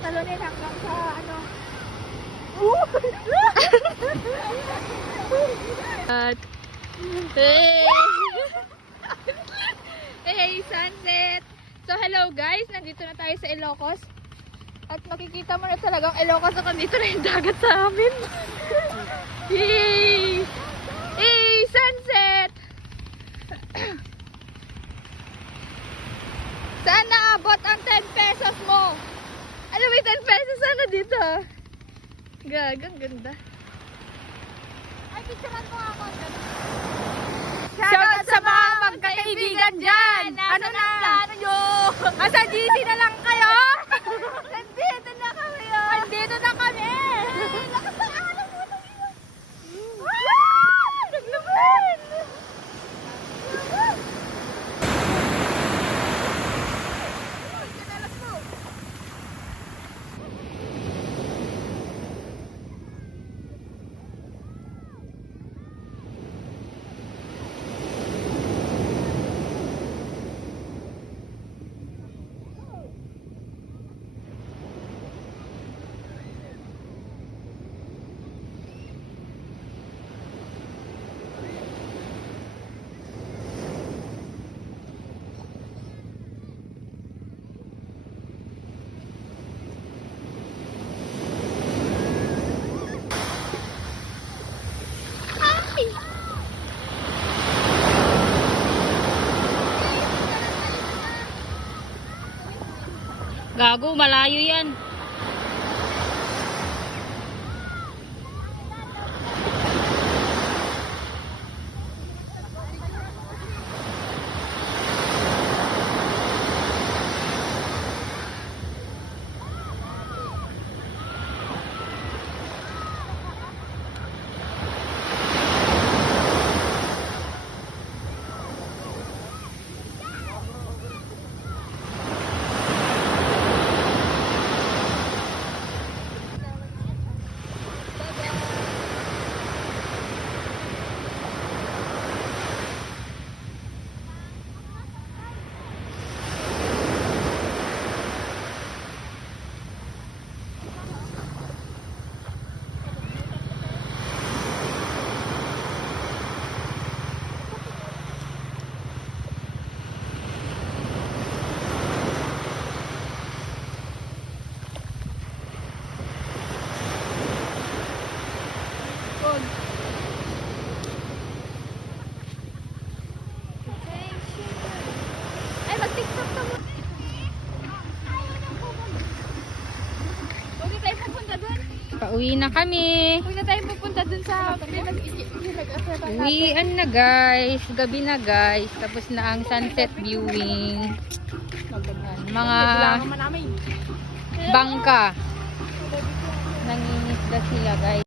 tatalunin hanggang sa ano. At hey! Hey, sunset! So hello guys, nandito na tayo sa Ilocos. At makikita mo na talagang Ilocos at nandito na yung dagat sa amin. Yay! Hey, sunset! Saan naabot ang 10 pesos mo? Alam mo yung 10 pesos sana dito? Gagang ganda. Ay, picturean mo ako. Shoutout sa mga magkakaibigan dyan! Ano na? Ano nyo? Asa GC na lang kayo? Nandito na kami. Nandito na kami! Lakas ng araw mo. Naglaban! Gago, malayo yan. Ay, mag-tiktok ka mo. Huwag na tayo pupunta dun. Pauwi na kami. Huwag na tayo pupunta dun sa pinag-asaran natin. Uwian na guys. Gabi na guys. Tapos na ang sunset viewing. Mga bangka. Nangingisda sila guys.